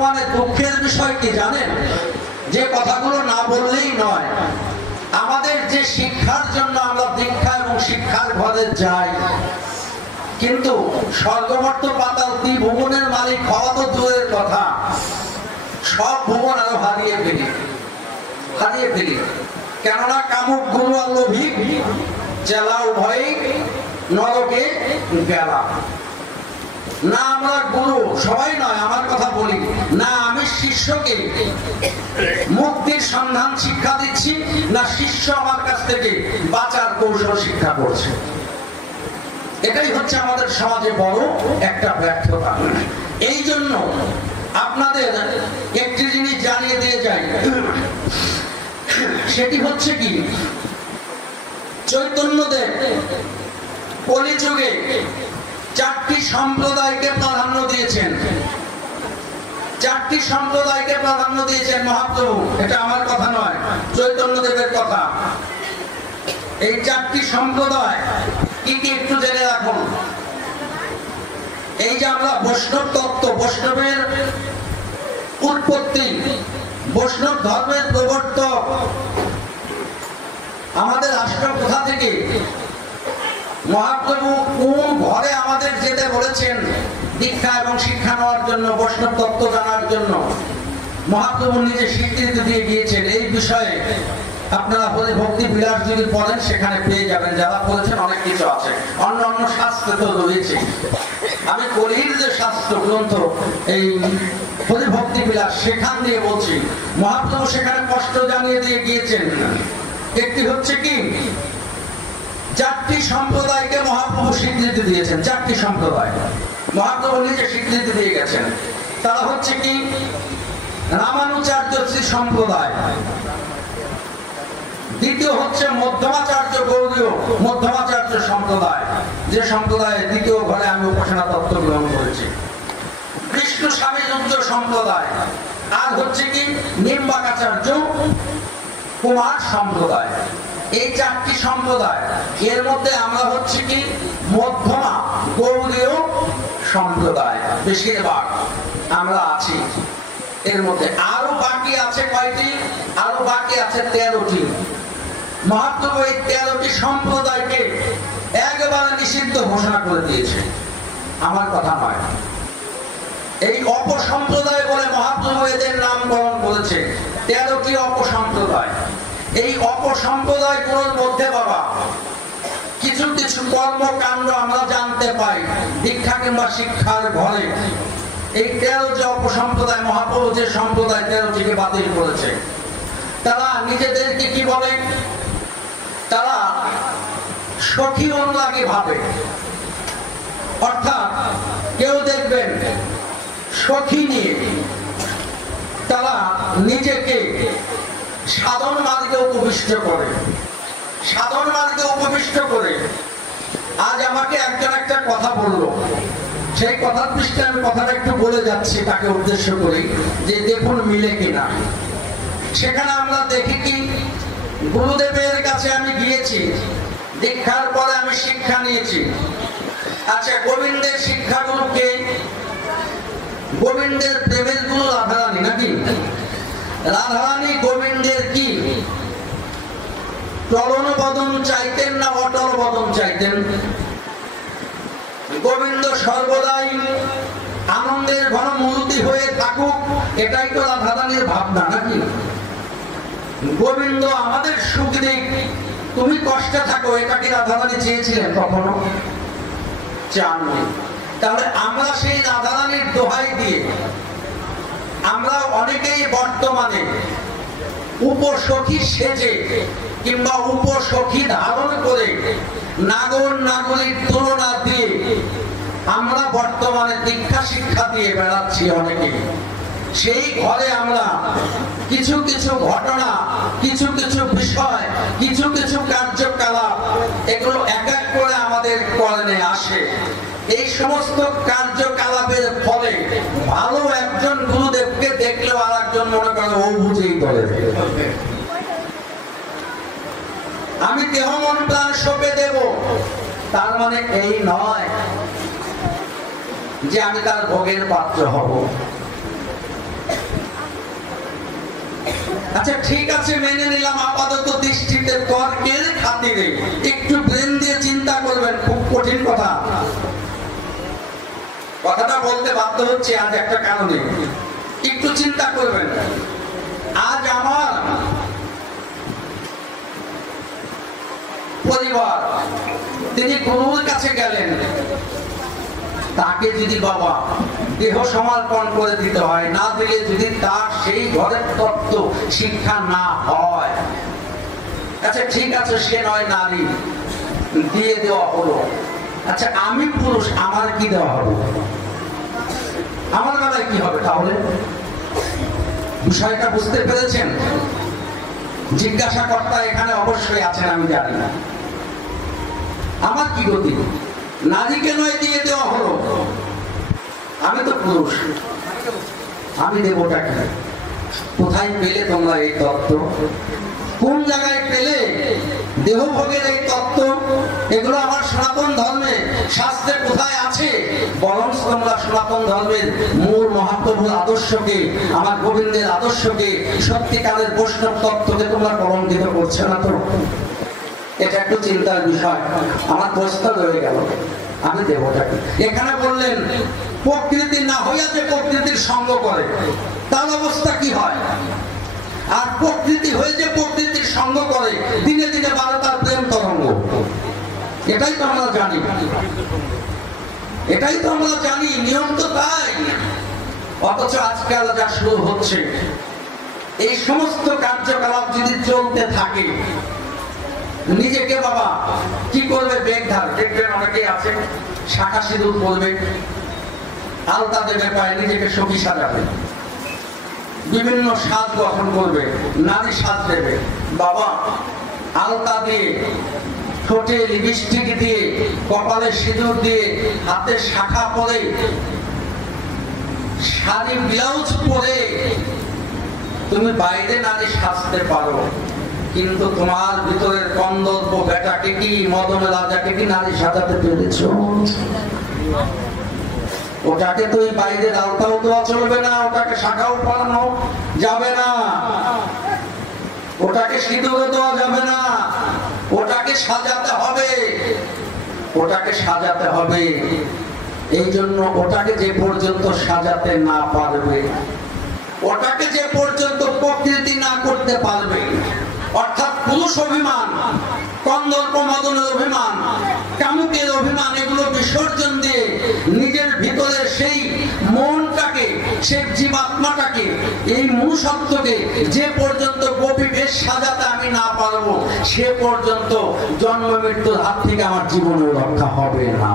বর্তমানে দুঃখের বিষয় কি জানেন, যে কথাগুলো না বললেই নয়, আমাদের যে শিক্ষার জন্য আমরা দীক্ষা এবং শিক্ষার ঘরে যাই, কিন্তু স্বর্গমর্ত পাতাল ত্রিভুবনের মালিক হওয়া তো দূরের কথা, সব ভুবন আরো হারিয়ে ফেলি। কেননা কামুক গুরু আর লোভী চেলা উভয় নরকে গেলা। না আমরা গুরু, সবাই নয়, আমার কথা বলি না, আমি শিষ্যকে মুক্তির সন্ধান শিক্ষা দিচ্ছি, না শিষ্য আমার কাছ থেকে বাঁচার কৌশল শিক্ষা করছে। এটাই হচ্ছে আমাদের সমাজে বড় একটা ব্যর্থতা। এই জন্য আপনাদের একটি জিনিস জানিয়ে দিয়ে যাই, সেটি হচ্ছে কি, চৈতন্যদেব কলিযুগে 4টি সম্প্রদায়কে প্রাধান্য দিয়েছেন। 4টি সম্প্রদায়কে প্রাধান্য দিয়েছেন মহাপ্রভু। এটা আমার কথা নয়, চৈতন্যদেবের কথা। এই 4টি সম্প্রদায় কি কি একটু জেনে রাখুন। এই যে আমরা বৈষ্ণব তত্ত্ব, বৈষ্ণবের উৎপত্তি, বৈষ্ণব ধর্মের প্রবর্তক, আমাদের রাষ্ট্র কোথা থেকে, মহাপ্রভু কোন ঘরে আমাদের যেতে বলেছেন দীক্ষা এবং শিক্ষা নেওয়ার জন্য, বৈষ্ণব তত্ত্ব জানার জন্য, মহাপ্রভু নিজে স্বীকৃতি দিয়ে গিয়েছেন। এই বিষয়ে আপনারা ভক্তি বিলাস যদি পড়েন সেখানে পেয়ে যাবেন। যারা বলেছেন অনেক কিছু আছে, অন্য শাস্ত্র তো রয়েছে। আমি কলির যে শাস্ত্র গ্রন্থ এই হরিভক্তি বিলাস, সেখান দিয়ে বলছি, মহাপ্রভু সেখানে কষ্ট জানিয়ে দিয়ে গিয়েছেন। একটি হচ্ছে কি, 4টি সম্প্রদায়কে মহাপ্রভু স্বীকৃতি দিয়েছেন। 4টি সম্প্রদায় মহাপ্রভু নিজে স্বীকৃতি দিয়ে গেছেন। তারা হচ্ছে কি, রামানুচার্য শ্রী সম্প্রদায়, দ্বিতীয় হচ্ছে মধ্যমাচার্য গৌড়ীয় মধ্যমাচার্য সম্প্রদায়, যে সম্প্রদায়ের দ্বিতীয় ঘরে আমি উপাসনা তত্ত্ব গ্রহণ করেছি, কৃষ্ণ স্বামী রুদ্র সম্প্রদায়, আর হচ্ছে কি নিম্বাকাচার্য কুমার সম্প্রদায়। এই 4টি সম্প্রদায়, এর মধ্যে আমরা হচ্ছে কি মধ্যমা গৌড়ীয় সম্প্রদায়, বেশিরভাগ আমরা আছি এর মধ্যে। আরো বাকি আছে কয়টি? আরো বাকি আছে 13টি। মহাপ্রভু এই 13টি সম্প্রদায়কে একেবারে নিষিদ্ধ ঘোষণা করে দিয়েছে, আমার কথা নয়। এই অপসম্প্রদায় বলে মহাপ্রভু এদের নামকরণ করেছে, 13টি অপসম্প্রদায়। এই অপসম্প্রদায় গুলোর মধ্যে বাবা কিছু কিছু কর্মকাণ্ড আমরা জানতে পাই দীক্ষা কিংবা শিক্ষার ঘরে। এই 13 যে অপসম্প্রদায়, মহাপ্রভু যে সম্প্রদায় 13টিকে বাতিল করেছে, তারা নিজেদেরকে কি বলে, তারা সখী অনুরাগী ভাবে। অর্থাৎ কেউ দেখবেন সখী নিয়ে তারা নিজেকে সাধন মার্গে উপবিষ্ট করে, সাধন মার্গে উপবিষ্ট করে। আজ আমাকে একজন একটা কথা বললো, সেই কথার পৃষ্ঠে আমি কথাটা একটু বলে যাচ্ছি তাকে উদ্দেশ্য করি, যে দেখুন মিলে কিনা। সেখানে আমরা দেখি কি, গুরুদেবের কাছে আমি গিয়েছি, দীক্ষার পরে আমি শিক্ষা নিয়েছি। আচ্ছা, গোবিন্দের শিক্ষাগুলোকে, গোবিন্দের প্রেমের গুরু রাধারানী নাকি? রাধারানী গোবিন্দের কি চরণ বদন চাইতেন না অটল বদন চাইতেন? গোবিন্দ সর্বদাই আনন্দের ঘন মূর্তি হয়ে থাকুক, এটাই তো রাধারানীর ভাবনা নাকি? গোবিন্দ আমাদের সুখ দিক, তুমি কষ্টে থাকো, এটা কি রাধারানী চেয়েছিলেন? কখনো চাননি। তাহলে আমরা সেই রাধারানীর দোহাই দিয়ে আমরা অনেকেই বর্তমানে উপসখী সেজে কিংবা উপসখী ধারণ করে নাগর নাগরিক তুলনা দিয়ে আমরা বর্তমানে দীক্ষা শিক্ষা দিয়ে বেড়াচ্ছি অনেকে। সেই ঘরে আমরা কিছু কিছু ঘটনা, কিছু কিছু বিষয়, কিছু কিছু কার্যকলাপ, এগুলো এক এক করে আমাদের কর্ণে আসে। এই সমস্ত কার্যকলাপের ফলে ভালো একজন গুরুদেবকে দেখলেও আর একজন মনে করে ও বুঝেই করে, আমি দেহ মন প্রাণ সঁপে দেব। তার মানে এই নয় যে আমি তার ভোগের পাত্র হব। আচ্ছা ঠিক আছে, মেনে নিলাম আপাতত দৃষ্টিতে তর্কের খাতিরে একটু ব্রেন দিয়ে চিন্তা করবেন। খুব কঠিন কথা, কথাটা বলতে বাধ্য হচ্ছে আজ একটা কারণে। একটু চিন্তা করবেন, আজ আমার পরিবার তিনি গুরুর কাছে গেলেন, তাকে যদি বাবা দেহ সমর্পণ করে দিতে হয়, না দিলে যদি তার সেই ঘরের তত্ত্ব শিক্ষা না হয়, আচ্ছা ঠিক আছে সে নয় নারী, দিয়ে দেওয়া হলো। আচ্ছা আমি পুরুষ, আমার কি দেওয়া হবে? আমার বেলায় কি হবে তাহলে? বিষয়টা বুঝতে পেরেছেন? জিজ্ঞাসাকর্তা এখানে অবশ্যই আছেন, আমি জানি না। আমার কি গতি? নারীকে নয় দিয়ে দেওয়া হলো, আমি তো পুরুষ, আমি দেবটা কি? কোথায় পেলে তোমরা এই তত্ত্ব? কোন জায়গায় পেলে দেহভোগের এই তত্ত্ব? এগুলো আমার সনাতন ধর্মে শাস্ত্রে কোথায় আছে? বরং তোমরা সনাতন ধর্মের মূল মহাপ্রভুর আদর্শকে, আমার গোবিন্দের আদর্শকে, সত্যিকারের বৈষ্ণব তত্ত্বকে তোমরা কলঙ্কিত করছে না তো? এটা একটু চিন্তার বিষয়। আমার প্রস্তাব রয়ে গেল, আমি দেবতাকে। এখানে বললেন প্রকৃতি না হইয়া যে প্রকৃতির সঙ্গ করে তার অবস্থা কি হয়? আর প্রকৃতি হয়ে যে প্রকৃতির সঙ্গ করে, দিনে দিনে বাড়ে তার প্রেম তরঙ্গ। এটাই তো আমরা জানি, এটাই তো আমরা জানি, নিয়ম তো তাই। অথচ আজকাল যা শুরু হচ্ছে, এই সমস্ত কার্যকলাপ যদি চলতে থাকে, নিজেকে বাবা কি করবে? বেগ ধার, দেখবেন অনেকেই আছে শাখা সিঁদুর করবে, আলতা দেবে পায়ে, নিজেকে সখী সাজাবে, বিভিন্ন সাজ গঠন করবে, নারী সাজ দেবে। বাবা আলতা দিয়ে, ঠোঁটে লিপস্টিক দিয়ে, কপালে সিঁদুর দিয়ে, হাতে শাখা পরে, শাড়ি ব্লাউজ পরে তুমি বাইরে নারী সাজতে পারো, কিন্তু তোমার ভিতরের কন্দর্প বেটাকে কি, মদন রাজাকে কি নারী সাজাতে পেরেছ? ওটাকে তো এই বাইরের আলতাও দেওয়া চলবে না, ওটাকে শাখাও পরানো যাবে না, ওটাকে সিঁদুরও দেওয়া যাবে না, ওটাকে সাজাতে হবে, ওটাকে সাজাতে হবে। এই জন্য ওটাকে যে পর্যন্ত সাজাতে না পারবে, ওটাকে যে পর্যন্ত প্রকৃতি না করতে পারবে, অর্থাৎ পুরুষ অভিমান, কন্দর্প মদনের অভিমান, কামুকের অভিমান, এগুলো বিসর্জন দিয়ে নিজের ভিতরে সেই মনটাকে, সেই জীবাত্মাটাকে, এই মনুষ্যত্বকে যে পর্যন্ত গোপী বেশ সাজাতে আমি না পারবো, সে পর্যন্ত জন্ম মৃত্যুর হাত থেকে আমার জীবনের রক্ষা হবে না।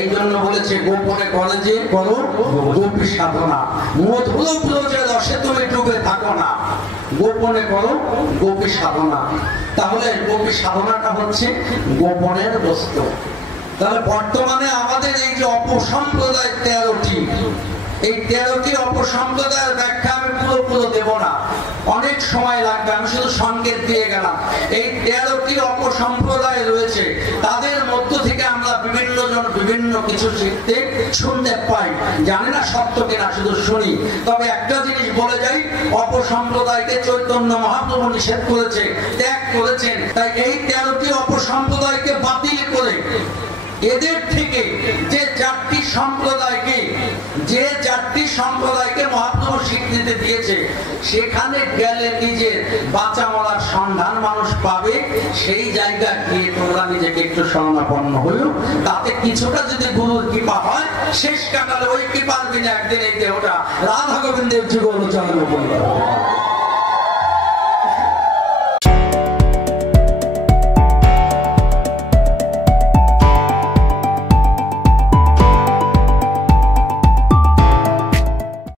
এই জন্য বলেছে গোপনে করে যে করো গোপী সাধনা, মধুর ব্রজে রসে তুমি ডুবে থাকো না, গোপনে করো গোপী সাধনা। তাহলে গোপী সাধনাটা হচ্ছে গোপনের বস্তু। তাহলে বর্তমানে আমাদের এই যে অপসম্প্রদায় 13টি, এই 13টি অপসম্প্রদায়ের ব্যাখ্যা আমি পুরো দেব না, অনেক সময় লাগবে, আমি শুধু সংকেত দিয়ে গেলাম। এই 13টি অপসম্প্রদায় রয়েছে, তাদের মধ্য থেকে আমরা বিভিন্ন জন বিভিন্ন কিছু শিখতে শুনতে পাই, জানি না সত্য কিনা, শুধু শুনি। তবে একটা জিনিস বলে যাই, অপসম্প্রদায়কে চৈতন্য মহাপ্রভু নিষেধ করেছে, ত্যাগ করেছেন। তাই এই 13টি অপসম্প্রদায়কে বাতিল করে এদের থেকে যে 4টি সম্প্রদায়কে মহাপ্রভু স্বীকৃতি দিয়েছে, সেখানে গেলে নিজের বাঁচা মরার সন্ধান মানুষ পাবে। সেই জায়গা গিয়ে তোমরা নিজেকে একটু শরণাপন্ন হইও, তাতে কিছুটা যদি গুরুর কৃপা হয়, শেষ কাটালে ওই কৃপার দিনে একদিন এই দেহটা রাধা গোবিন্দের যুগল চরণে পরিণত হবে।